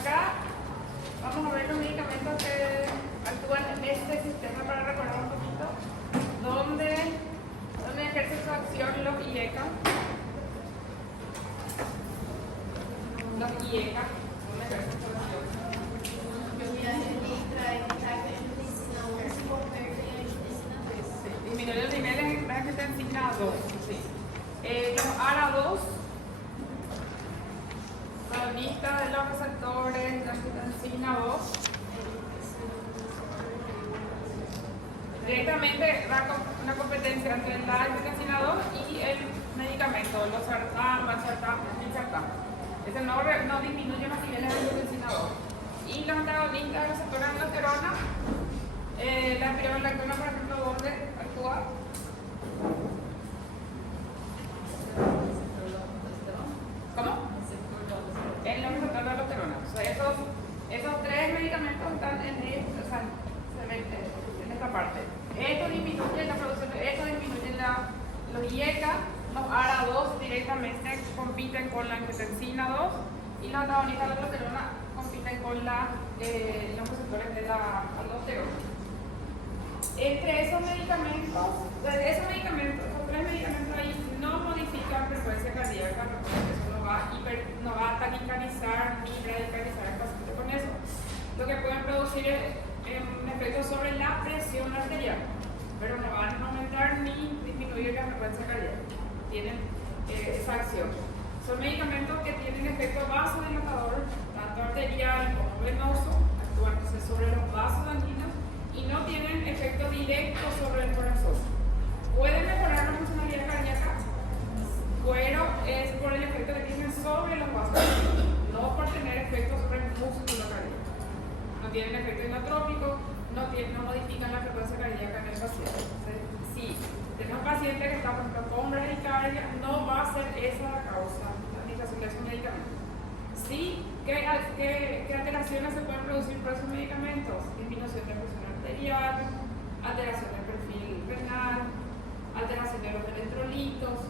Acá vamos a ver los medicamentos que actúan en este sistema para recordar un poquito dónde ejerce su acción los IECA. Los IECA, ¿dónde ejercen su acción? Disminuir el nivel de angiotensina 2. Sí. Los ARA2, la lista de los receptores de angiotensina 2. Directamente da una competencia entre la angiotensina 2 y el medicamento, los sartán, valsartán, valsartán. Ese no disminuye los niveles de angiotensina 2. Y los antagonistas de receptores de aldosterona, la espironolactona, por ejemplo, ¿dónde actúa? ¿Cómo? En los receptores de aldosterona. O sea, esos tres medicamentos están en esta parte. Esto disminuye la producción, esto disminuye los IECA, los ARA2 directamente compiten con la angiotensina 2 y los antagonistas de la aldosterona compiten con los receptores de la aldosterona. Entre esos medicamentos, esos tres medicamentos ahí no modifican frecuencia cardíaca, eso no va a taquicardiar ni radicalizar al paciente con eso. Lo que pueden producir es un efecto sobre la presión arterial, pero no van a aumentar ni disminuir la frecuencia cardíaca. Tienen esa acción. Son medicamentos que tienen efecto vasodilatador, tanto arterial como venoso, actúan sobre los vasos sanguíneos y no tienen efecto directo sobre el corazón. Pueden mejorar la funcionalidad cardíaca, pero es por el efecto que tienen sobre los vasos sanguíneos, no por tener efecto sobre el músculo cardíaco. No tienen efecto inotrópico, no modifican la frecuencia cardíaca en el paciente. Entonces, si tenemos un paciente que está, por ejemplo, con bradicardia, no va a ser esa la causa de la administración de esos medicamentos. Sí, ¿qué alteraciones se pueden producir por esos medicamentos? Disminución de presión arterial, alteración del perfil renal, alteración de los electrolitos.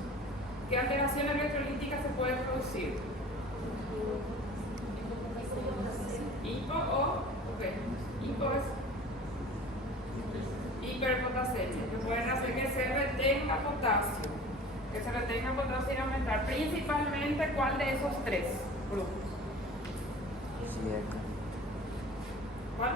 ¿Qué alteraciones electrolíticas se pueden producir? Hipo es hiperpotasemia, que pueden hacer que se retenga potasio, y aumentar. Principalmente, ¿cuál de esos tres grupos? ¿Cuál?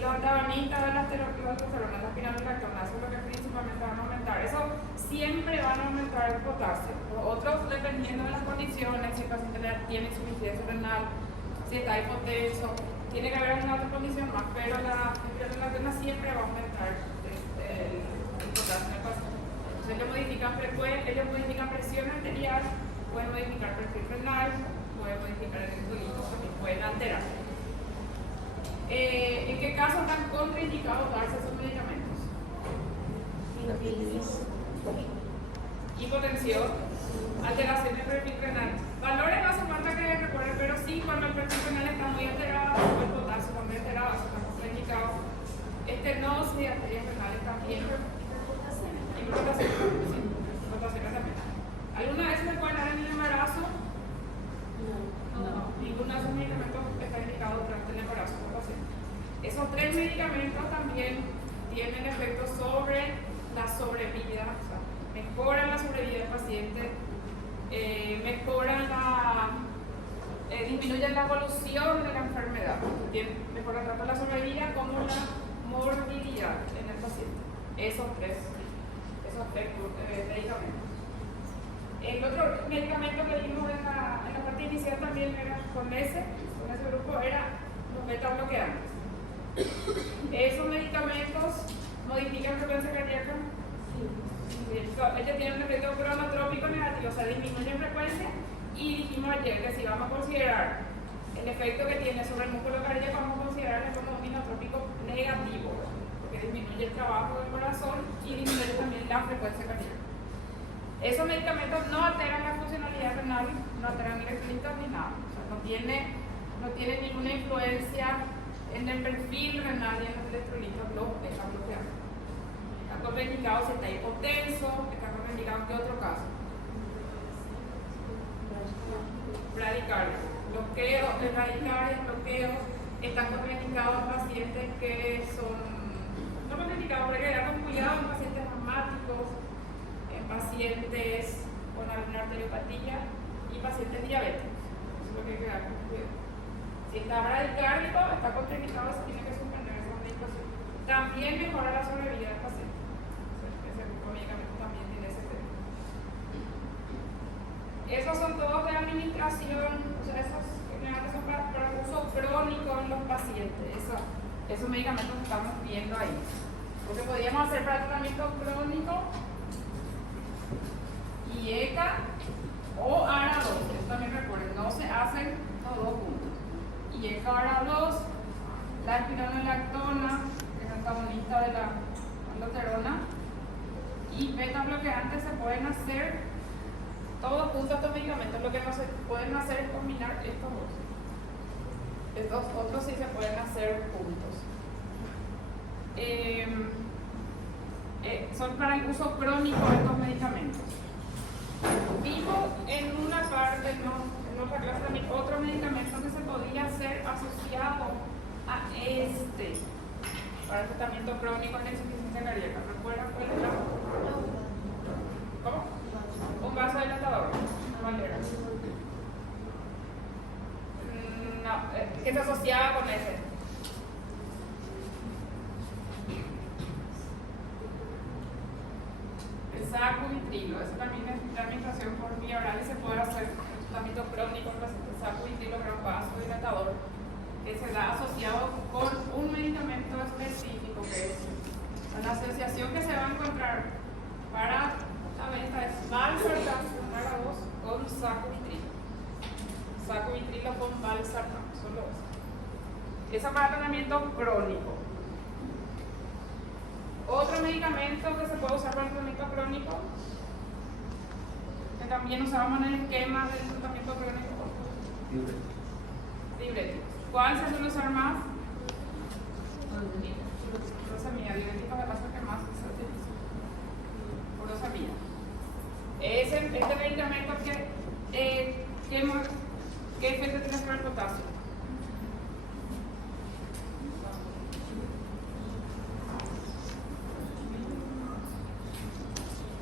Los antagonistas de la aldosterona, la espironolactona, eso es lo que principalmente van a aumentar. Eso siempre van a aumentar el potasio. Los otros, dependiendo de las condiciones, si el paciente tiene insuficiencia renal, si está hipotenso, tiene que haber alguna otra condición más, pero la espironolactona siempre va a aumentar el potasio en el paciente. Entonces ellos modifican presión arterial, pueden modificar perfil renal, pueden modificar electrolitos, también pueden alterar. ¿En qué caso están contraindicados darse esos medicamentos? Hipotensión, alteración del perfil renal. Valores no hace falta que recuerden, pero sí cuando el perfil renal está muy alterado, o el potasio está muy alterado, eso está contraindicado. Estenosis y arterias renales también. Hiperpotasemia también. ¿Alguna vez se pueden dar en el embarazo? No. Ninguno de esos medicamentos está indicado durante el embarazo. Esos tres medicamentos también tienen efectos sobre la sobrevida, o sea, mejoran la sobrevida del paciente, disminuyen la evolución de la enfermedad, mejoran tanto la sobrevida como la morbilidad en el paciente. Esos tres medicamentos. El otro medicamento que vimos en la parte inicial también era con ese grupo, era los beta bloqueantes. ¿Esos medicamentos modifican frecuencia cardíaca? Sí. Ellos tienen un efecto cronotrópico negativo, o sea, disminuyen frecuencia, y dijimos ayer que si vamos a considerar el efecto que tiene sobre el músculo cardíaco, vamos a considerarlo como un inotrópico negativo, porque disminuye el trabajo del corazón y disminuye también la frecuencia cardíaca. Esos medicamentos no alteran la funcionalidad renal, no alteran electrolitos ni nada, o sea, no tiene ninguna influencia en el perfil renal y en los electrolitos, los están bloqueando. Está contraindicado si está hipotenso, está contraindicado en qué otro caso. Bradicardia. bloqueo, el radical y el bloqueo están contraindicados en pacientes que son, no contraindicados, pero que con cuidado en pacientes asmáticos, en pacientes con alguna arteriopatía y pacientes diabéticos. Eso es lo que hay que dar con cuidado. Si está bradicárdico, está contraindicado, se tiene que suspender esa medicación. También mejora la sobrevida del paciente. Ese medicamento también tiene ese efecto. Esos son todos de administración, o sea, esos generalmente son para uso crónico en los pacientes. Esos medicamentos que estamos viendo ahí. Porque podríamos hacer para tratamiento crónico IECA o ARA2. Eso también recuerden, no se hacen los dos juntos. IECA ARA2, la espironolactona, que es antagonista de la aldosterona, y beta bloqueantes se pueden hacer todos juntos estos medicamentos. Lo que no se pueden hacer es combinar estos dos. Estos otros sí se pueden hacer juntos. Son para el uso crónico de estos medicamentos. Vimos en una parte, en otra clase también, otro medicamento que se podía ser asociado a este para el tratamiento crónico de la insuficiencia cardíaca. ¿Recuerdan cuál era? ¿Cómo? Un vasodilatador, una valera. No, que se asociaba con ese. El sacubitrilo, esa también es la administración por vía oral y se puede hacer en tratamiento crónico con el sacubitrilo, que es un vasodilatador, que se da asociado con un medicamento específico, que es la asociación que se va a encontrar para la venta es valsartán con sacubitrilo. Sacubitrilo con valsartán, solo eso. Eso para tratamiento crónico. Otro medicamento que se puede usar para el tratamiento crónico, que también usábamos en el esquema del tratamiento crónico. Diuréticos. ¿Cuál se suele usar más? Furosemida. Diuréticos de paso que más se utiliza. Furosemida. Este medicamento ¿qué efecto tiene sobre el potasio?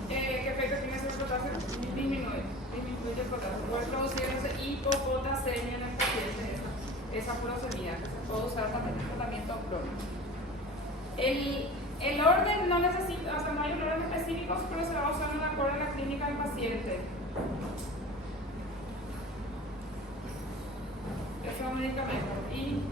¿Qué efecto tiene sobre el potasio? Disminuye el potasio. Puede producir esa hipopotasemia en el paciente, esa furosemida que se puede usar también en tratamiento crónico. El orden no necesita, o sea, no hay un orden específico, pero se va a usar de acuerdo a la clínica del paciente. Ese es un medicamento. Y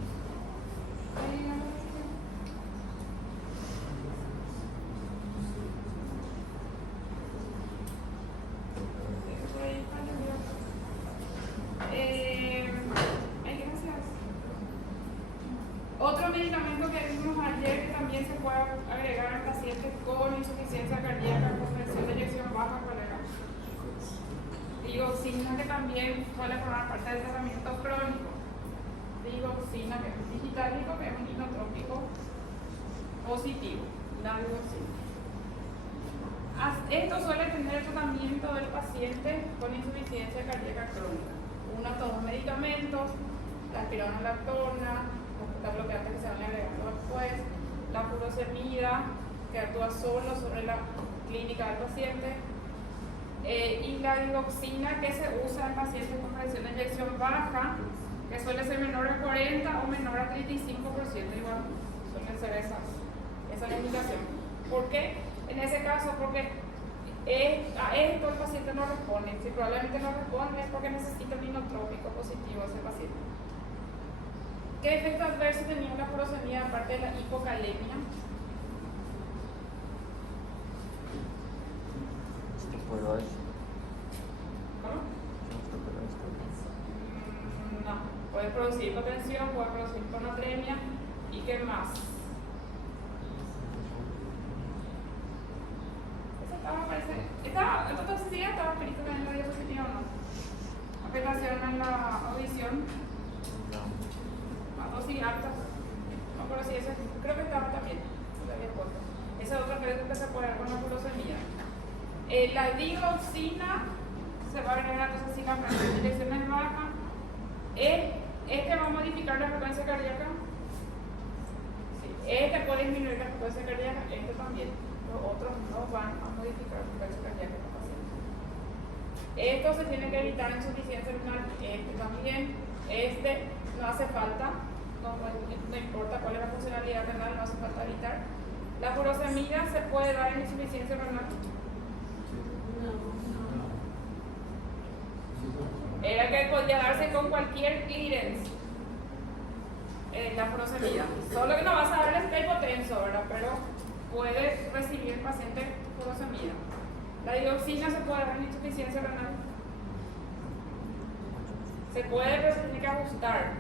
otro medicamento que vimos ayer que también se puede agregar al paciente con insuficiencia cardíaca con presión de eyección baja, colega. Digoxina, que también suele formar parte del tratamiento crónico. Digoxina, que es un digitálico, que es un inotrópico positivo. La digoxina. Esto suele tener el tratamiento del paciente con insuficiencia cardíaca crónica. Uno o dos medicamentos, la espironolactona, los bloqueantes que se van agregando después, la furosemida, que actúa solo sobre la clínica del paciente, y la digoxina, que se usa en pacientes con presión de eyección baja, que suele ser menor a 40 o menor a 35%, igual suelen ser esa limitación. ¿Por qué? En ese caso, porque a esto el paciente no responde. Si probablemente no responde es porque necesita un inotrópico positivo ese paciente. ¿Qué efecto adverso tenía la furosemida aparte de la hipocalemia? ¿Cómo? No, puede producir hipotensión, puede producir hiponatremia. ¿Y qué más? Esta toxicidad estaba escrito en la diapositiva, ¿no? Afectación en la audición. Dosis altas. No por si ese, creo que estaba también. Ese es otro efecto que se puede dar con la furosemida. La digoxina se va a agregar, entonces si la presión de eyección es baja, modificar la frecuencia cardíaca? Sí. Este puede disminuir la frecuencia cardíaca, este también. Los otros no van a modificar la frecuencia cardíaca en el paciente. Esto se tiene que evitar insuficiencia renal, este también. Este no hace falta, no importa cuál es la funcionalidad renal, no hace falta evitar. La furosemida se puede dar en insuficiencia renal. Era que podía darse con cualquier clearance, la furosemida. Solo que no vas a darle el hipotenso, ¿verdad? Pero puede recibir el paciente furosemida. La digoxina se puede dar en insuficiencia renal. Se puede, pero se tiene que ajustar.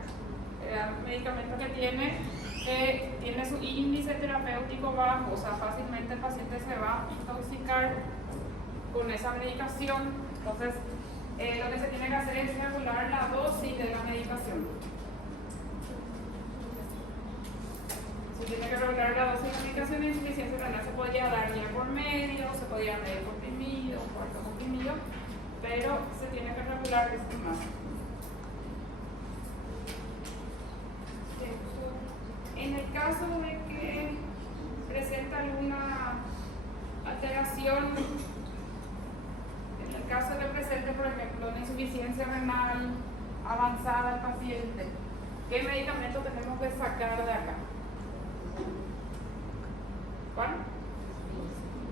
El medicamento que tiene su índice terapéutico bajo, o sea, fácilmente el paciente se va a intoxicar con esa medicación. Entonces, lo que se tiene que hacer es regular la dosis de la medicación. Se tiene que regular la dosis de la medicación de insuficiencia renal. Se podría dar día por medio, se podría medio comprimido, cuarto comprimido, pero se tiene que regular esto más. En el caso de que presenta alguna alteración, en el caso de que presente, por ejemplo, una insuficiencia renal avanzada al paciente, ¿qué medicamento tenemos que sacar de acá? ¿Cuál?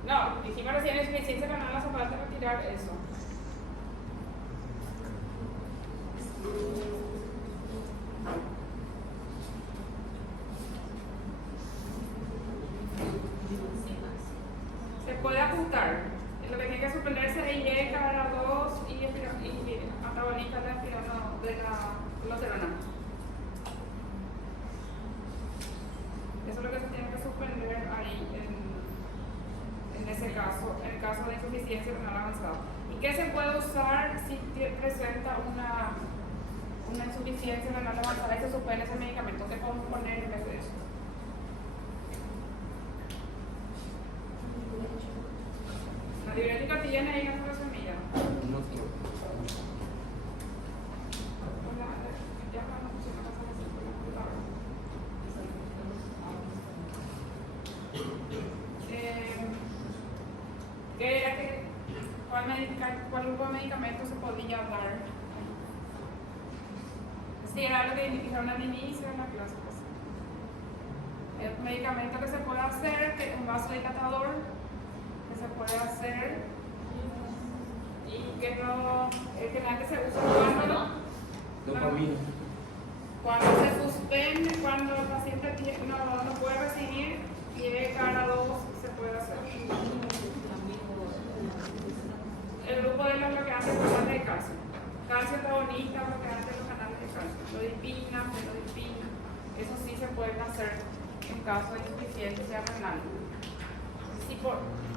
No, dijimos recién insuficiencia renal, hace falta retirar eso. Se puede ajustar. Lo que tiene que suspenderse es IECA, ARA2 y antagonista de la closterona. Eso es lo que se tiene que suspender ahí en ese caso, en el caso de insuficiencia renal avanzada. ¿Y qué se puede usar si presenta una insuficiencia renal avanzada y se suspende ese medicamento? ¿Qué podemos poner en vez de eso? La diurética tiene ahí una furosemida. ¿Cuál grupo de medicamentos se podía dar? Sí, era lo que dijeron al inicio de la clase. El medicamento que se puede hacer, que es un vasodilatador, que se puede hacer y que no, el que antes se usa cuando se suspende, cuando el paciente no puede recibir y de cara 2 se puede hacer. El grupo de los bloqueantes canales de calcio. Calcio antagonista, bloqueantes de los canales de calcio. Lodipina, felodipina. Eso sí se pueden hacer en caso de insuficiencia renal.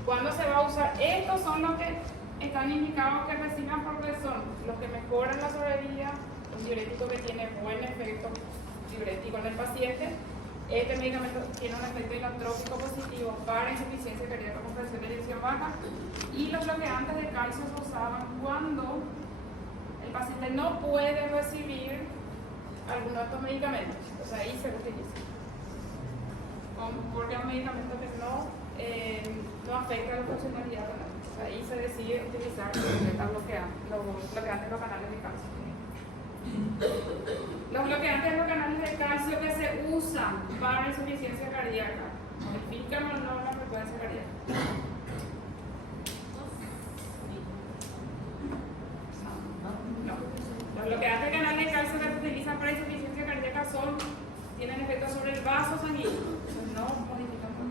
¿Cuándo se va a usar? Estos son los que están indicados que reciban porque son los que mejoran la sobrevida, un diurético que tiene buen efecto diurético en el paciente. Este medicamento tiene un efecto inotrópico positivo para insuficiencia cardíaca con presión de eyección baja, y los bloqueantes de calcio se usaban cuando el paciente no puede recibir alguno de estos medicamentos. O sea, ahí se utiliza. Porque es un medicamento que no afecta la funcionalidad renal. O sea, ahí se decide utilizar los bloqueantes de los canales de calcio. Los bloqueantes de los canales de calcio que se usan para insuficiencia cardíaca modifican o no la frecuencia cardíaca. No. Los bloqueantes de canales de calcio que se utilizan para insuficiencia cardíaca tienen efecto sobre el vaso sanguíneo, no modifican nada.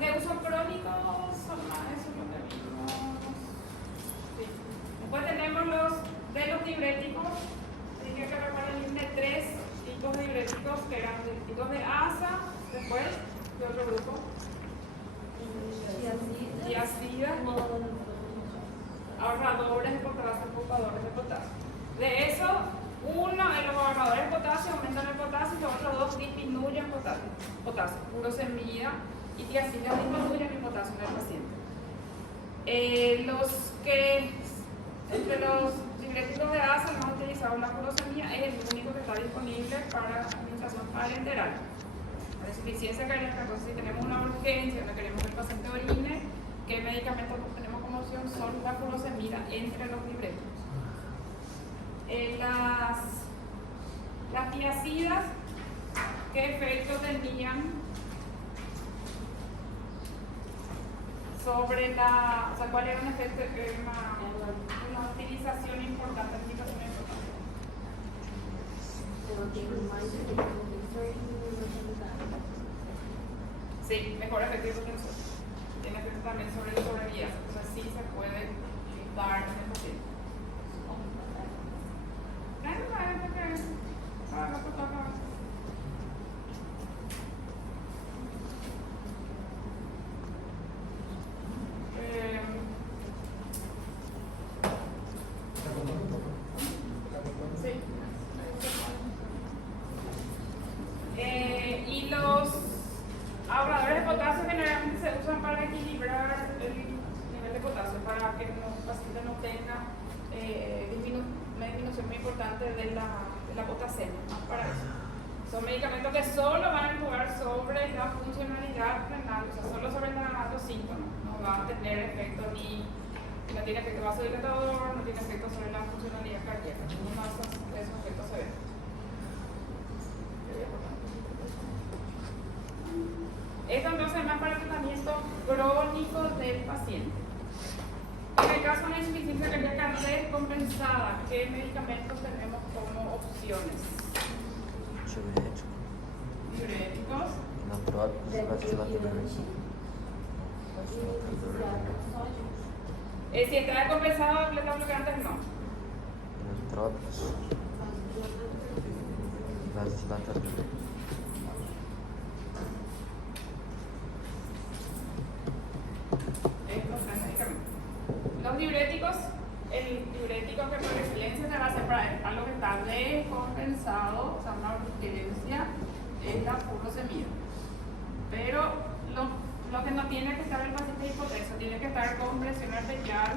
De uso crónico son más, eso lo tenemos. Sí. Después tenemos los diuréticos. Dije que recuerden de 3 tipos de diuréticos: que eran diuréticos de asa, después de otro grupo, tiacidas, ahorradores de potasio, ocupadores de potasio. De eso, uno de los ahorradores de potasio aumentan el potasio y los otros dos disminuyen potasio. Furosemida y tiacina disminuyen el potasio en el paciente. Entre los diuréticos de asa hemos utilizado la furosemida, es el único que está disponible para administración parenteral. La insuficiencia cardíaca, entonces si tenemos una urgencia, no queremos que el paciente orine, ¿qué medicamentos tenemos como opción? Son la furosemida entre los diuréticos. Las tiacidas, ¿qué efecto tenían sobre o sea, cuál era un efecto, una utilización importante, Sí, mejor efectivo que nosotros. Tiene efecto también sobre el sobrevías, o sea, sí se puede dar en el paciente. Y los ahorradores de potasio generalmente se usan para equilibrar el nivel de potasio, para que el paciente no tenga una disminución muy importante de la potasemia, más para eso. Son medicamentos que solo van a jugar sobre la funcionalidad renal, o sea, solo sobre los síntomas, no va a tener efecto no tiene efecto vasodilatador, no tiene efecto sobre la funcionalidad cardíaca, ninguno de esos efectos se ven. Esto entonces es más para el tratamiento crónico del paciente. En el caso de una insuficiencia cardíaca descompensada, ¿qué medicamentos tenemos como opciones? Diuréticos. Si está descompensado, beta bloqueantes no. Los diuréticos, el diurético que por excelencia se va a hacer para algo que está descompensado, o sea, una urgencia, es la furosemida. Pero lo que no tiene que estar el paciente hipotenso, tiene que estar con presión arterial.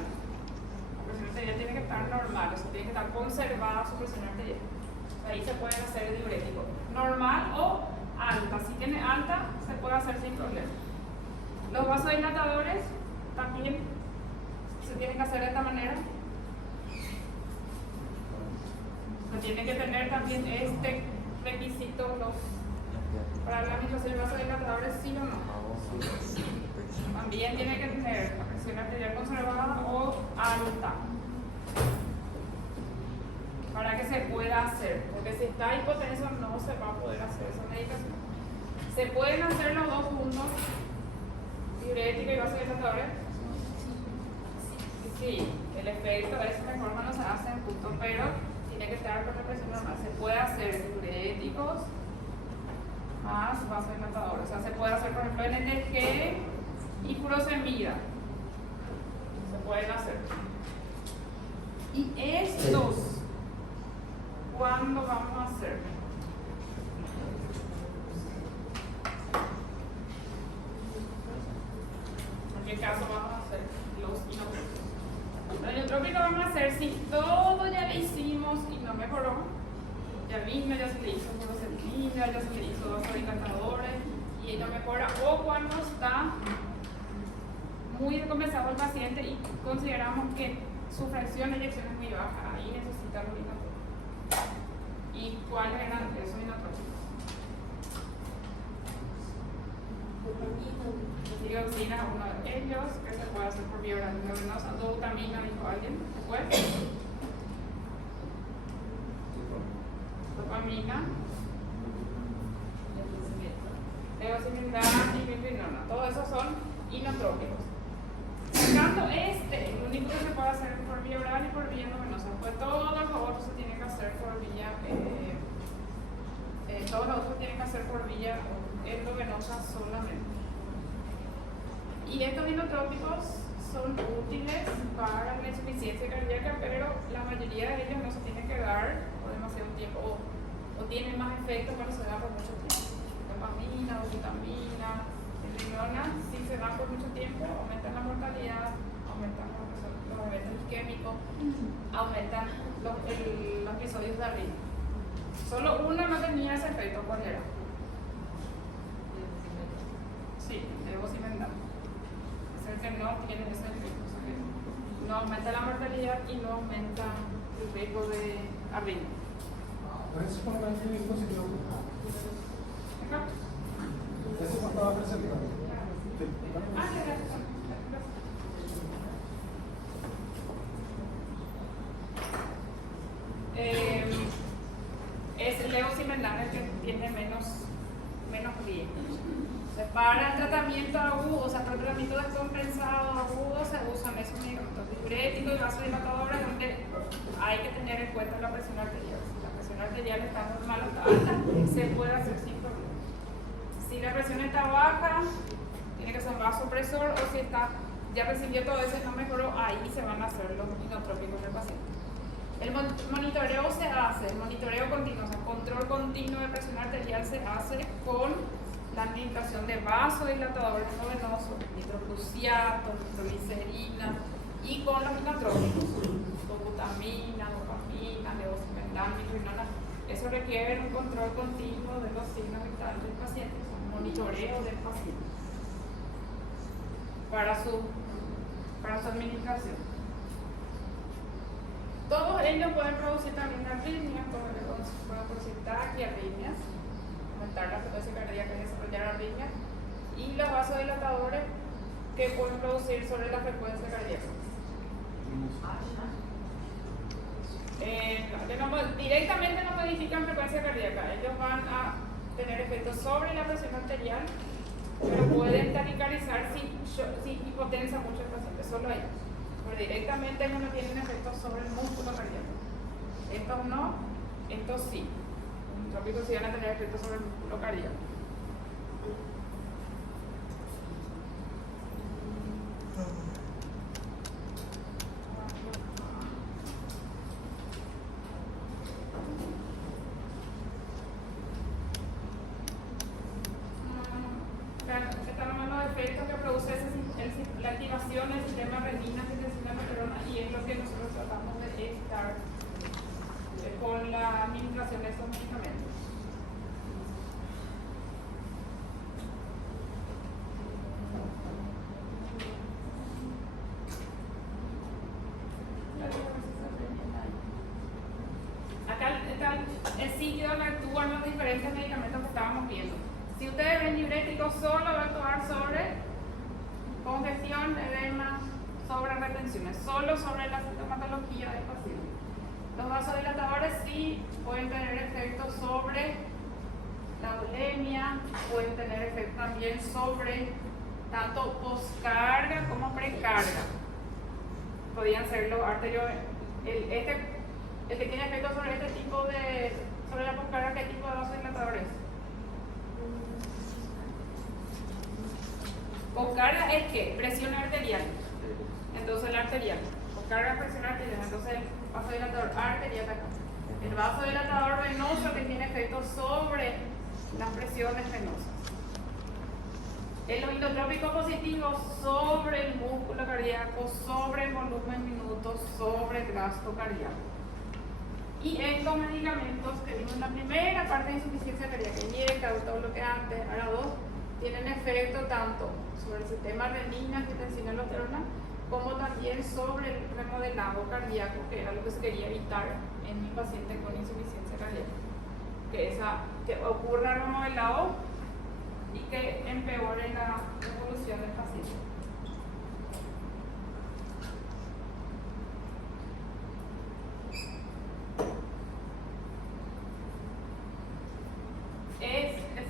La presión arterial tiene que estar normal, o sea, tiene que estar conservada su presión arterial. Ahí se puede hacer el diurético normal o alta. Si tiene alta, se puede hacer sin problema. Los vasodilatadores también se tienen que hacer de esta manera. Se tiene que tener también este requisito para la administración de vasodilatadores, sí o no. También tiene que tener la presión arterial conservada o alta para que se pueda hacer, porque si está hipotenso no se va a poder hacer esa medicación. ¿Se pueden hacer los dos juntos, diurético y vasodilatadores? Sí, el efecto es mejor cuando se hacen juntos, pero tiene que estar con la presión normal. Se puede hacer diuréticos más vasodilatadores, o sea, se puede hacer, por ejemplo, NTG y furosemida. Se pueden hacer. Y estos, ¿cuándo vamos a hacer? ¿En qué caso vamos a hacer los inotrópicos? El inotrópico vamos a hacer si todo ya le hicimos y no mejoró. Ya mismo ya se le hizo furosemida, ya se le hizo vasodilatadores y no mejora, o cuando está muy descompensado el paciente y consideramos que su fracción de eyección es muy baja, ahí necesita los inotrópicos. ¿Y cuáles eran esos inotrópicos? Dioxina es uno de ellos, que se puede hacer por vía oral intravenosa. Dobutamina, dijo alguien. Después, dopamina, levocimendal y piprinona. Todos esos son inotrópicos. Sacando el único que se puede hacer por vía oral y por vía intravenosa. Pues todo el otro se tiene que hacer por vía todos los otros tienen que hacer por vía endovenosa solamente. Y estos inotrópicos son útiles para la insuficiencia cardíaca, pero la mayoría de ellos no se tienen que dar por demasiado tiempo o tienen más efecto cuando se dan por mucho tiempo. Dopamina, vitamina, endrina, si se dan por mucho tiempo, aumentan la mortalidad, aumentan los eventos isquémicos, aumentan los episodios de arritmia. Solo una no tenía ese efecto, ¿cuál era? Sí, levosimendan. Es el que no tiene ese efecto, o sea que no aumenta la mortalidad y no aumenta el riesgo de arritmia. ¿Puedes poner aquí el dispositivo? ¿Acá? Eso no estaba presentado. Ah, gracias. Es el levosimendan el que tiene menos riesgo. Para el tratamiento agudo, o sea, para el tratamiento descompensado agudo, se usan esos medicamentos diuréticos y vasodilatadores donde hay que tener en cuenta la presión arterial. Si la presión arterial está normal o está alta, se puede hacer sin problema. Si la presión está baja, tiene que ser un vasopresor, o si ya recibió todo eso y no mejoró, ahí se van a hacer los inotrópicos del paciente. El monitoreo se hace, el monitoreo continuo, o sea, control continuo de presión arterial se hace con la administración de vasodilatadores endovenosos, nitrogluciato, nitroglicerina y con los inotrópicos, butamina, dopamina, levosimendan, midodinona. Eso requiere un control continuo de los signos vitales del paciente, un monitoreo del paciente para su administración. Todos ellos pueden producir también arritmias, pueden producir taquiarritmias, aumentar la frecuencia cardíaca y desarrollar arritmias, y los vasodilatadores que pueden producir sobre la frecuencia cardíaca. Directamente no modifican frecuencia cardíaca, ellos van a tener efectos sobre la presión arterial, pero pueden taquicardiar si hipotensa mucho el paciente, solo ellos. Pero directamente ellos no tienen efectos sobre el músculo cardíaco. Estos no, estos sí. Los inotrópicos sí van a tener efectos sobre el músculo cardíaco. Están los efectos que produce la activación del sistema renina, y es lo que nosotros tratamos de evitar con la administración de estos medicamentos. Acá está el sitio donde actúan los diferentes medicamentos que estábamos viendo. Si ustedes ven diuréticos, solo va a actuar sobre congestión, edema, sobre retenciones, solo sobre la sintomatología del paciente. Los vasodilatadores sí pueden tener efectos sobre la bulimia, pueden tener efecto también sobre tanto poscarga como precarga. Podrían ser los el que tiene efecto sobre este tipo sobre la poscarga, ¿qué tipo de vasodilatadores? Poscarga es ¿qué? Presión arterial. Entonces la arterial, poscarga presión arterial, entonces el vasodilatador arterial acá. El vasodilatador venoso que tiene efecto sobre las presiones venosas. Los inotrópicos positivos sobre el músculo cardíaco, sobre el volumen minuto, sobre el gasto cardíaco. Y estos medicamentos que vimos en la primera parte de insuficiencia cardíaca, IECA, autobloqueantes, ARA2, tienen efecto tanto sobre el sistema renina, angiotensina, aldosterona, como también sobre el remodelado cardíaco, que era lo que se quería evitar en mi paciente con insuficiencia cardíaca, que ocurra el remodelado y que empeore la evolución del paciente.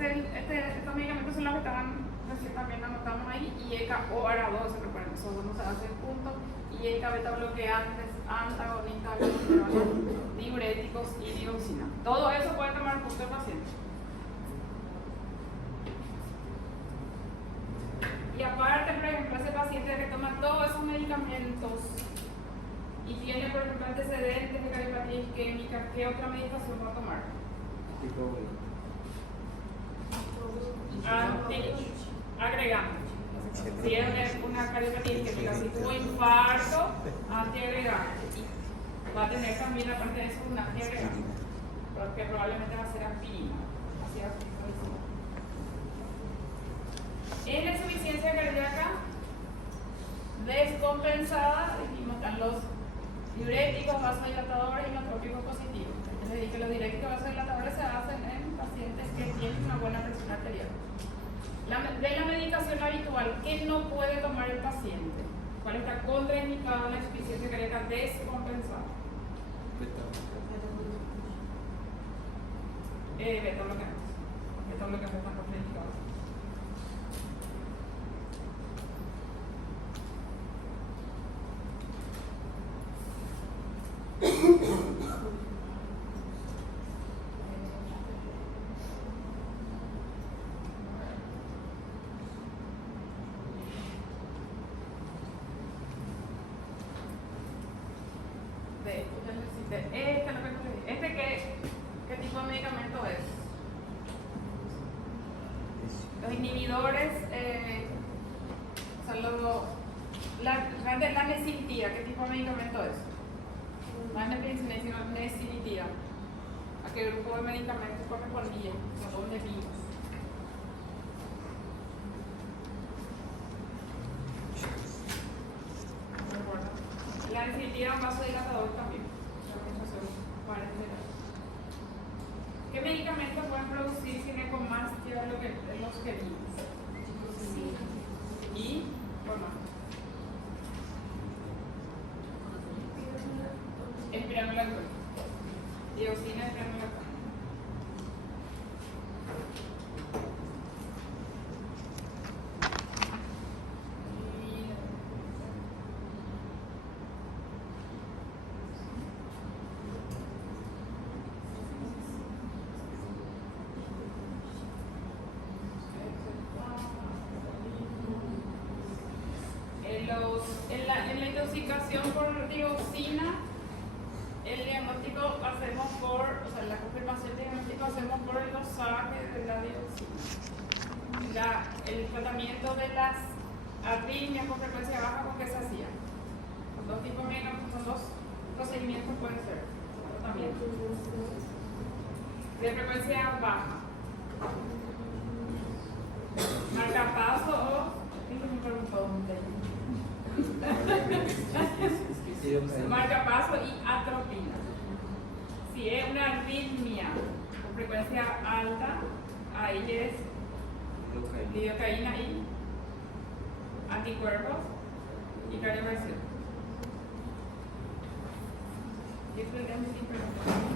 Estos medicamentos son los que estaban recién también anotamos ahí, IECA o ARA2, recuerden, esos dos no se hacen juntos, IECA, beta bloqueantes, antagonistas, diuréticos y dioxina. Todo eso puede tomar junto el paciente. medicamentos y tiene, por ejemplo, antecedentes de cardiopatía isquémica, ¿qué otra medicación va a tomar? Agregante. Si es una cardiopatía isquémica, si tuvo infarto, antiagregante. Va a tener también, aparte de eso, un antiagregante, que probablemente va a ser aspirina. En la insuficiencia cardíaca descompensada, dijimos, están los diuréticos, vasodilatadores y inotrópicos positivos. Yo les dije que los diuréticos vasodilatadores se hacen en pacientes que tienen una buena presión arterial. De la medicación habitual, ¿qué no puede tomar el paciente? ¿Cuál está contraindicado en la insuficiencia cardíaca descompensada? Beta-bloqueantes. Beta-bloqueantes están contraindicados. ¿Qué tipo de medicamento es? Los inhibidores, la nesilitia, ¿qué tipo de medicamento es? No es neprilicina, sino nesilitia. ¿A qué grupo de medicamentos correspondía? ¿A dónde vimos? La nesilitia es un vasodilatador también. ¿Qué medicamentos pueden producir ginecomastia de los que vimos? Y por más. Espironolactona. Dioxina espironolactona. En la intoxicación por dioxina, el diagnóstico hacemos por, o sea, la confirmación del diagnóstico hacemos por el dosaje de la dioxina. El tratamiento de las arritmias con frecuencia baja, ¿con qué se hacía? Con dos tipos de con dos procedimientos pueden ser tratamientos. De frecuencia baja. Marcapaso o marcapaso y atropina. Si es una arritmia con frecuencia alta, ahí es lidocaína y anticuerpos y cardioversión. Y eso es muy importante.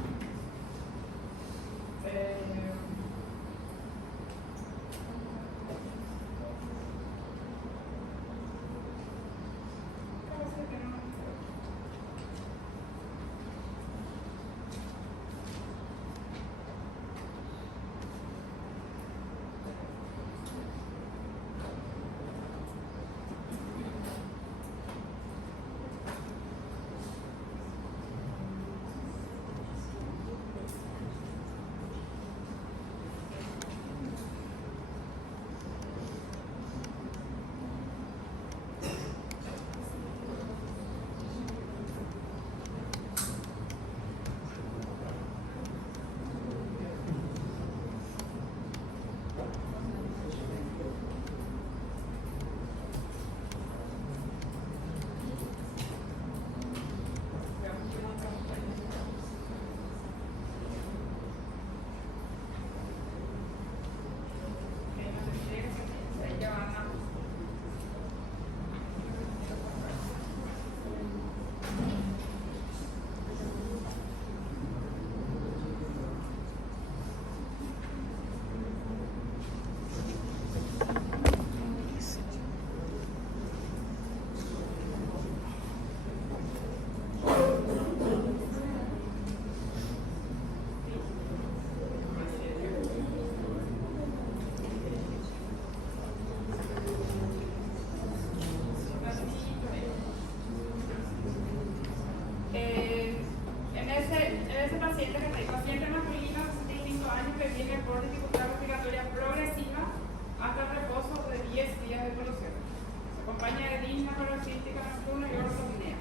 paroxística nocturna y ortopnea.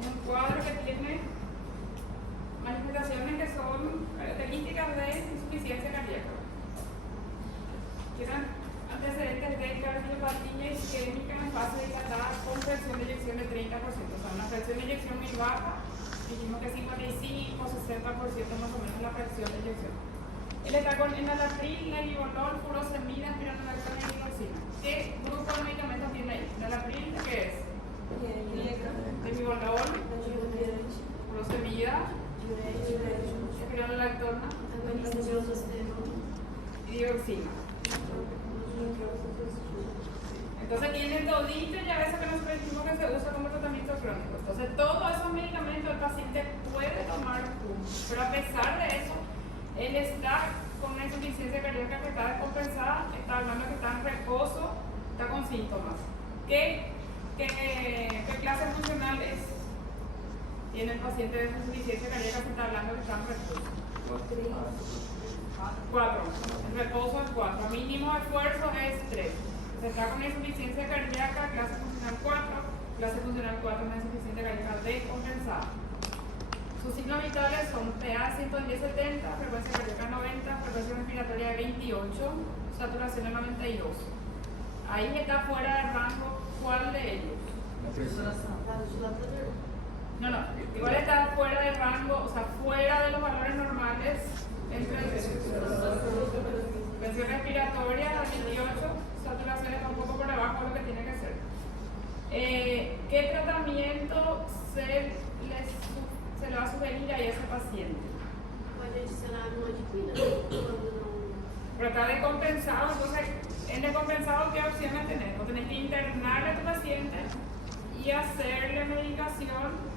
Es un cuadro que tiene manifestaciones que son características de insuficiencia cardíaca. Quedan antecedentes de cardiopatía isquémica en fase dilatada con fracción de eyección de 30%. O sea, una fracción de eyección muy baja, dijimos que 55, 60% más o menos la fracción de eyección. Él está con enalapril, nebivolol, furosemida, espironolactona y digoxina. ¿Qué grupo de medicamentos tiene ahí? ¿Enalapril qué es? Nebivolol, furosemida, espironolactona y digoxina. Entonces tienen todito y a veces que nosotros decimos que se usa como tratamiento crónico. Entonces todos esos medicamentos el paciente puede tomar uno, pero a pesar de eso, él está con una insuficiencia cardíaca que está descompensada, está hablando que está en reposo, está con síntomas. ¿Qué clase funcional es? Tiene el paciente de insuficiencia cardíaca que está hablando que está en reposo. 4. El reposo es 4. Mínimo esfuerzo es 3. Se está con insuficiencia cardíaca, clase funcional 4. Clase funcional 4 es una insuficiencia cardíaca descompensada. Sus signos vitales son PA 110-70, frecuencia cardíaca 90, frecuencia respiratoria de 28, saturación de 92. Ahí está fuera de rango, ¿cuál de ellos? No, igual está fuera de rango, o sea, fuera de los valores normales entre presión respiratoria 28, saturación está un poco por debajo de lo que tiene que ser. ¿Qué tratamiento se le va a sugerir a ese paciente? Pero está descompensado, entonces en descompensado ¿qué opciones tenemos? Tenés que internar a tu paciente y hacerle medicación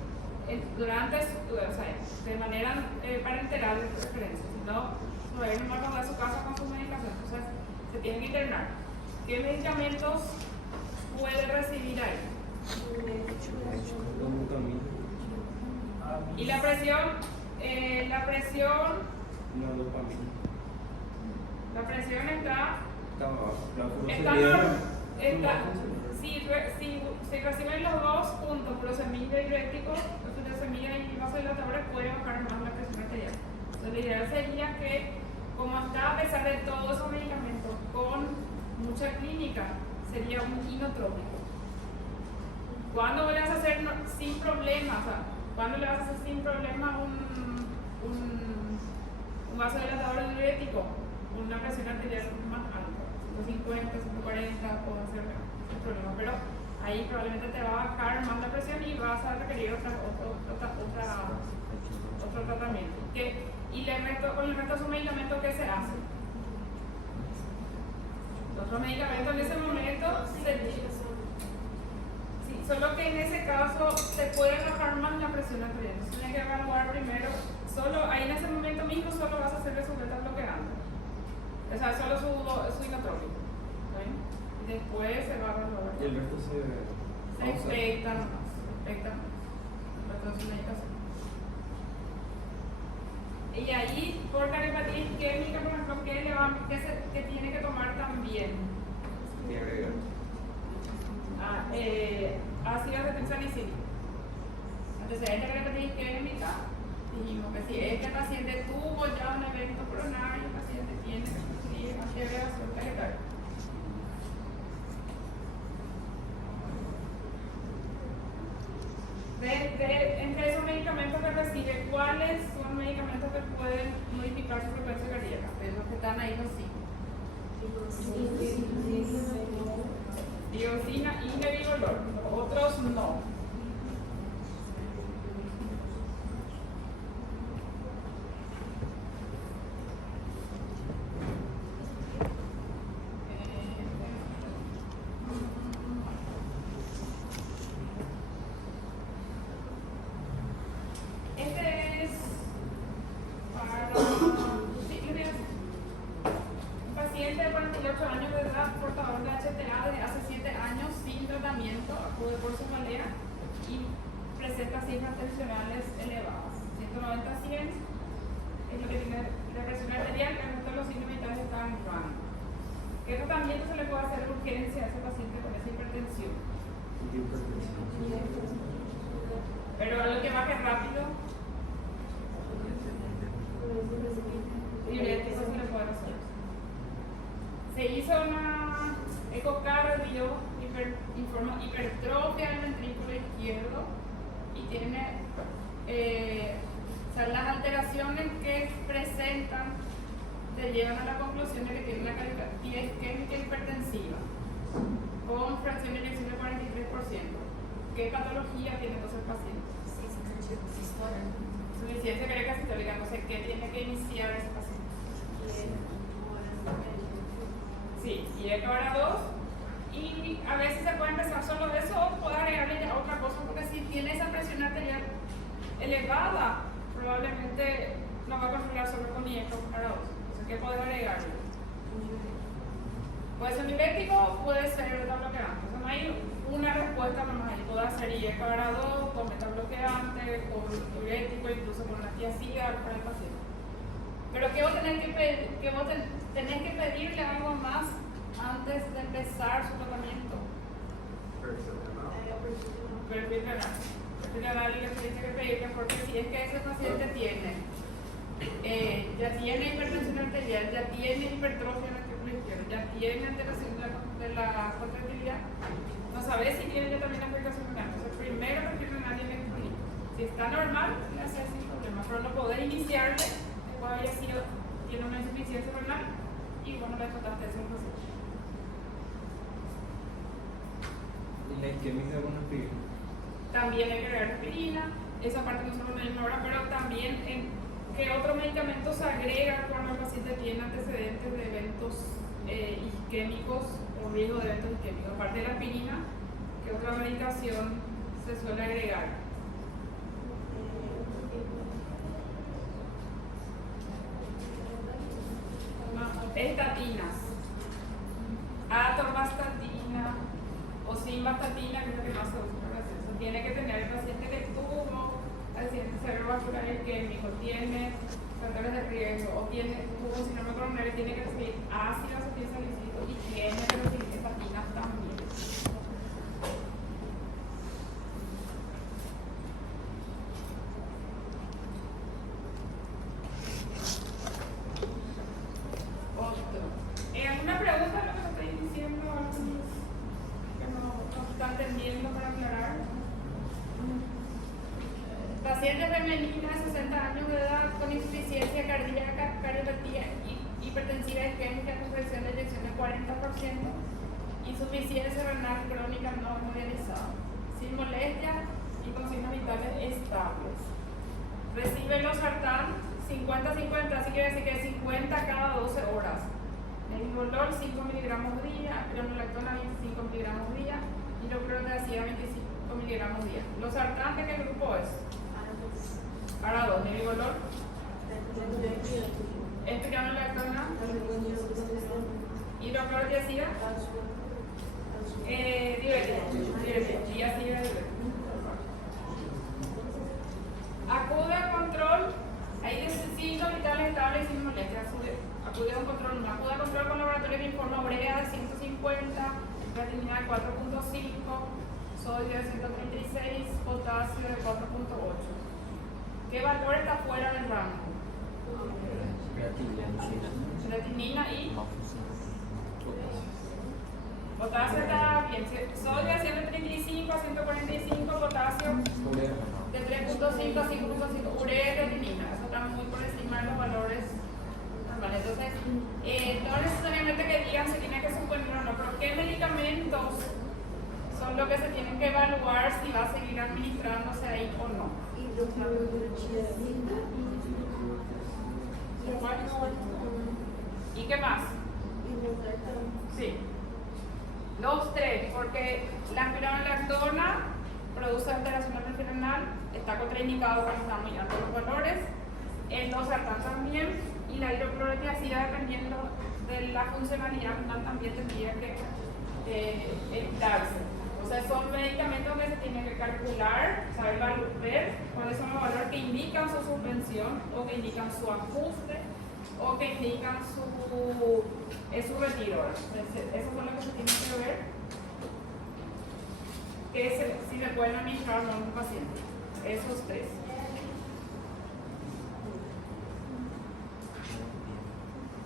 durante, o sea, de manera parenteral de preferencia, si no, todavía no va a volver a su casa con su medicación, entonces se tiene que internar. ¿Qué medicamentos puede recibir ahí? Y la presión si reciben los dos puntos, furosemida y diuréticos, furosemida y vasodilatadores, puede bajar más la presión arterial. Entonces, lo ideal sería que, como está a pesar de todos esos medicamentos con mucha clínica, sería un inotrópico. ¿Cuándo le vas a hacer sin problema? O sea, ¿cuándo le vas a hacer sin problema un vasodilatador diurético? Una presión arterial más alta, 150, 140, puede ser sin problema, pero ahí probablemente te va a bajar más la presión y vas a requerir otro tratamiento. Y con el resto de sus medicamentos, ¿qué se hace? Otro medicamento en ese momento solo que en ese caso se puede bajar más la presión arterial. Entonces tienes que evaluar primero, ahí en ese momento mismo solo vas a hacerle su beta bloqueante. O sea, solo su inotrópico. ¿Sí? Después se va a evaluar. Y el resto se expecta nomás. El resto de su medicación. Y ahí, por cardiopatía isquémica, por ejemplo, ¿qué tiene que tomar también? Ácido acetilsalicílico. Antecedente de cardiopatía isquémica, dijimos que si este paciente tuvo ya un evento coronario, el paciente tiene agregación vegetal. Entre esos medicamentos que recibe, ¿cuáles son medicamentos que pueden modificar su frecuencia cardíaca? De los que están ahí los 5. Digoxina y nebivolol, otros no. Acude por su manera y presenta cifras tensionales elevadas. 190-100 es lo que tiene la presión arterial, el resto de los signos vitales están en rango. ¿Qué tratamiento se le puede hacer de urgencia a ese paciente con esa hipertensión? Pero lo que baje rápido, diurético se le puede hacer. Se hizo una ecocardio, informa hipertrofia del ventrículo izquierdo y tiene o sea, las alteraciones que presentan te llevan a la conclusión de que tiene una calidad isquémica hipertensiva con fracción de eyección del 43%. ¿Qué patología tiene entonces el paciente? Insuficiencia cardíaca sistólica. Entonces, ¿qué tiene que iniciar ese paciente? Sí, y ahora 2. Y a veces se puede empezar solo de eso o puede agregarle ya otra cosa, porque si tiene esa presión arterial elevada, probablemente no va a controlar solo con IECA para 2. Entonces, ¿qué puede agregarle? Puede ser diurético o puede ser beta bloqueante. Entonces, no hay una respuesta nomás. Ahí puede ser IECA para 2, con beta bloqueante, con diurético, incluso con una tiacida para el paciente. Pero ¿qué vos tenés que pedir? Tenés que pedirle algo más antes de empezar su tratamiento. Perfil renal. Perfil renal y lo que tiene que pedirle, porque si es que ese paciente ya tiene hipertensión arterial, ya tiene hipertrofia en el ventrículo izquierdo, ya tiene alteración de la contractilidad, no sabes si tiene ya también afectación renal. Entonces, primero el perfil renal tiene que pedir. Si está normal, le hace sin problema, pero no poder iniciarle después haya sido, tiene una insuficiencia renal y bueno, le trataste de hacer un proceso. ¿Y la isquémica con aspirina? También hay que agregar aspirina, esa parte no solo me ahora, pero también ¿qué otro medicamento se agrega cuando el paciente tiene antecedentes de eventos isquémicos o riesgo de eventos isquémicos? Aparte de la aspirina, ¿qué otra medicación se suele agregar? Estatinas, atorvastatina o simvastatina, que es lo que más se usa para hacer eso. Tiene que tener el paciente que tuvo accidente cerebrovascular isquémico, tiene factores de riesgo o tuvo síndrome coronario, tiene que recibir ácido acetilsalicílico y tiene que recibir estatinas también. ¿Alguna pregunta de lo que estoy diciendo? Que no están entendiendo para aclarar. Paciente femenina de 60 años de edad con insuficiencia cardíaca, cardiopatía hipertensiva isquémica con presión de eyección del 40%, insuficiencia renal crónica no hemodializada, sin molestia y con signos vitales estables. Recibe losartán 50-50, así quiere decir que 50 cada 12 horas. Nebivolol 5 miligramos día, spironolactona 25 miligramos día y hidroclorotiazida 25 miligramos día. ¿Losartán de qué grupo es? Ahora 2, nebivolol. Spironolactona. Hidroclorotiazida. Diurético. Diazida diurético. Acude a control. Ahí dice signos vitales estables y sin molestia. Acude a un control, no acude a control con laboratorio que informa urea de 150, creatinina de 4.5, sodio de 136, potasio de 4.8. ¿Qué valor está fuera del rango? Creatinina y potasio está bien. Sodio de 135 a 145, potasio de 3.5 a 5.5, urea y creatinina. Eso está muy por encima de los valores. Vale, entonces, no necesariamente que digan si tiene que suponer o no, pero ¿qué medicamentos son los que se tienen que evaluar si va a seguir administrándose ahí o no? ¿Y qué más? Sí. Los 3, porque la spironolactona produce alteración del perfil renal, está contraindicado cuando están muy altos los valores, el losartán también. Y la hidroclorotiazida, dependiendo de la funcionalidad renal, también tendría que evitarse. O sea, son medicamentos que se tienen que calcular, saber ver cuáles son los valores que indican su suspensión o que indican su ajuste o que indican su retiro. Eso es lo que se tiene que ver. si se pueden administrar o no a un paciente. Esos tres.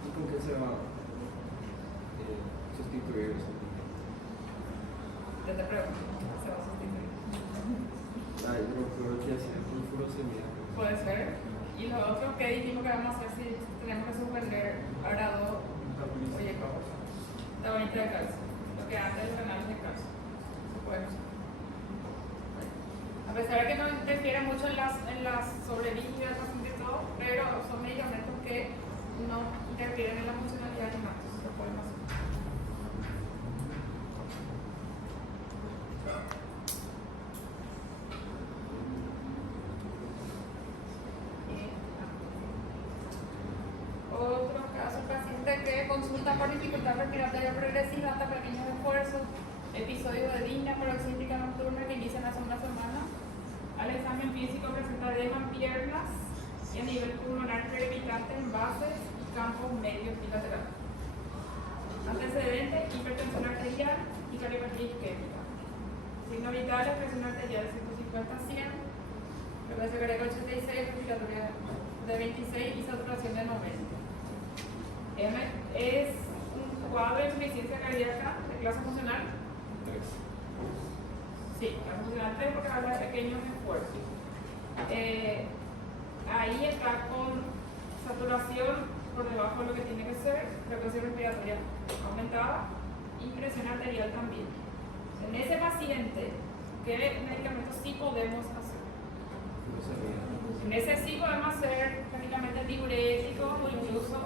¿Y con qué se va a sustituir eso? Yo te pregunto, ¿se va a sustituir? Ay, pero ¿qué hacía? Con furosemida. Puede ser. Y lo otro que dijimos que vamos a hacer si tenemos que suspender arado, oye, la bonita de calcio, lo que antes el renal de calcio. Se puede usar. A pesar de que no interfiere mucho en las sobrevida del paciente y todo, pero son medicamentos que no interfieren en la funcionalidad ni nada. Se pueden hacer. Otro caso, paciente que consulta por dificultad respiratoria progresiva hasta pequeños esfuerzos, episodio de disnea paroxística nocturna que inician hace una semana. Al examen físico presenta edema en piernas y a nivel pulmonar crepitante en bases y campos medios bilaterales. Antecedente, hipertensión arterial y cardiopatía isquémica. Signos vitales, presión arterial 150-100, frecuencia cardíaca 86, respiratoria de 26 y saturación de 90. M es un cuadro de insuficiencia cardíaca de clase funcional. Sí, clase funcional 3 porque habla de pequeños esfuerzos. Ahí está con saturación por debajo de lo que tiene que ser, frecuencia respiratoria aumentada y presión arterial también. En ese paciente, ¿qué medicamentos sí podemos hacer? En ese sí podemos hacer medicamentos diuréticos o incluso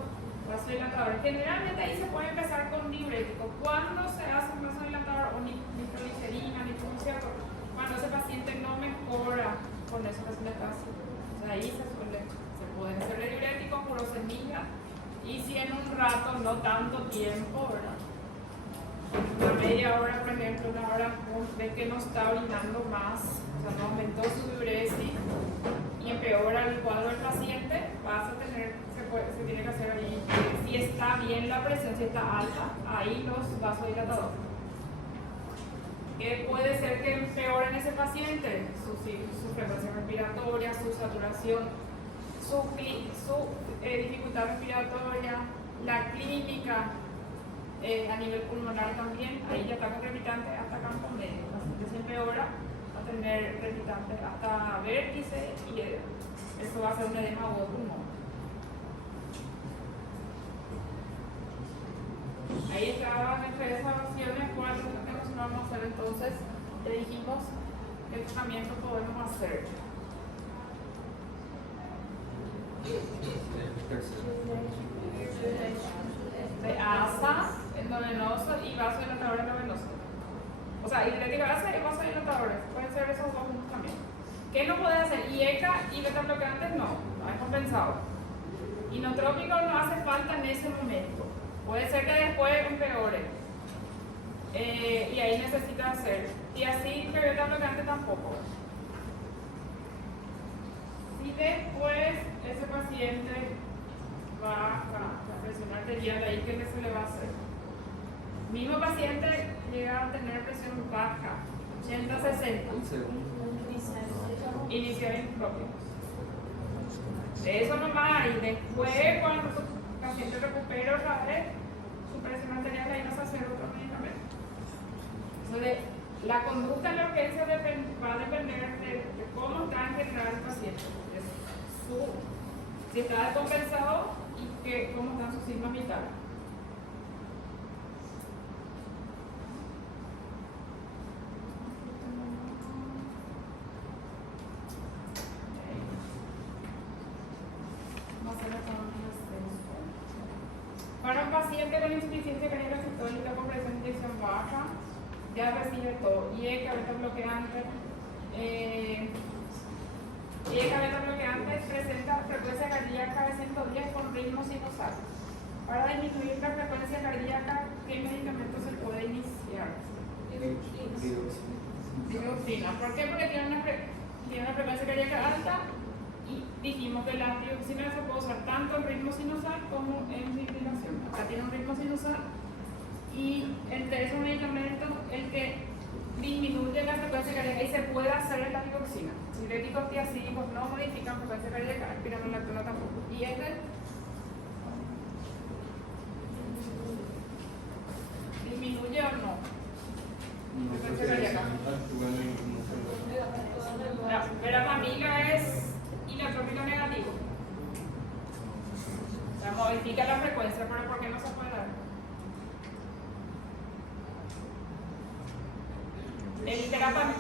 vasodilatadores. Generalmente ahí se puede empezar con diurético. ¿Cuándo se hace un vasodilatador o nitroglicerina, nitroglicerato? Cuando ese paciente no mejora con ese paciente clásico. O sea, ahí se pueden hacer diuréticos, furosemida, y si en un rato, no tanto tiempo, ¿verdad? Una media hora, por ejemplo, una hora, ves que no está orinando más, o sea, no aumentó su diuresis y empeora el cuadro del paciente, vas a tener, se tiene que hacer ahí, si está bien la presión, si está alta, ahí los vasodilatadores. ¿Qué puede ser que empeore en ese paciente? Su frecuencia respiratoria, su saturación, su dificultad respiratoria, la clínica, a nivel pulmonar también, ahí ya está con crepitante hasta campo medio. El paciente se empeora a tener crepitante hasta vértice y eso va a ser un edema agudo pulmón. Ahí estaban entre esas opciones cuáles que vamos a hacer. Entonces le dijimos qué tratamiento podemos hacer. De ASA, endovenoso y vasodilatadores endovenosos. O sea, hidrética ASA y vasodilatadores. Pueden ser esos dos juntos también. ¿Qué no puede hacer? IECA y beta-bloqueantes no es compensado. Inotrópico no hace falta en ese momento. Puede ser que después empeore. Y ahí necesita hacer. Y así que beta-bloqueante tampoco. Si después ese paciente baja la presión arterial, ahí ¿qué se le va a hacer? Mismo paciente llega a tener presión baja, 80-60. Iniciar intrópico. Eso nomás, y después cuando el paciente recupera otra vez su presión arterial, ahí nos hace otro medicamento. Entonces, la conducta en la urgencia va a depender de cómo está en general el paciente. Si está descompensado y cómo están sus signos vitales. Para un paciente con insuficiencia cardíaca sistólica con presión de inyección baja, ya recibe todo: IECA, beta-bloqueante. IECA beta-bloqueante presenta frecuencia cardíaca de 110 con ritmo sinusal. Para disminuir la frecuencia cardíaca, ¿qué medicamento se puede iniciar? Digoxina. ¿Por qué? Porque tiene una frecuencia cardíaca alta. Y dijimos que la dioxina se puede usar tanto en ritmo sinusal como en fibrilación. Acá tiene un ritmo sinusal y entre esos medicamentos el que disminuye la frecuencia cardíaca y se puede hacer en la digoxina. Diuréticos tiazídicos no modifican frecuencia cardíaca, espironolactona tampoco. Y ¿disminuye o no? No creo que actúan en un solo. La verapamila es inotrópico negativo. O sea, modifica la frecuencia, pero ¿por qué no se puede dar? El verapamila,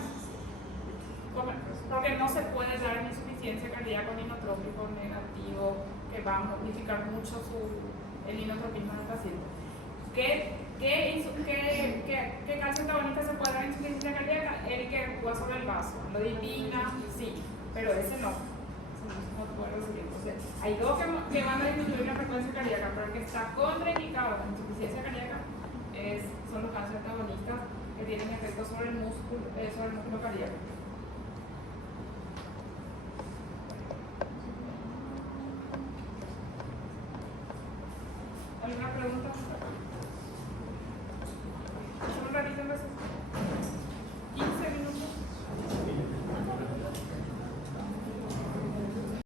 porque no se puede dar en insuficiencia cardíaca con inotrópico negativo, que va a modificar mucho el inotropismo del paciente. ¿Qué calcio antagonista se puede dar en insuficiencia cardíaca? El que actúa sobre el vaso. Lo divina, sí, pero ese no. No puedo decir. Entonces, hay dos que van a disminuir la frecuencia cardíaca, pero el que está contraindicado en insuficiencia cardíaca son los calcios antagonistas que tienen efecto sobre el músculo cardíaco. ¿Alguna pregunta?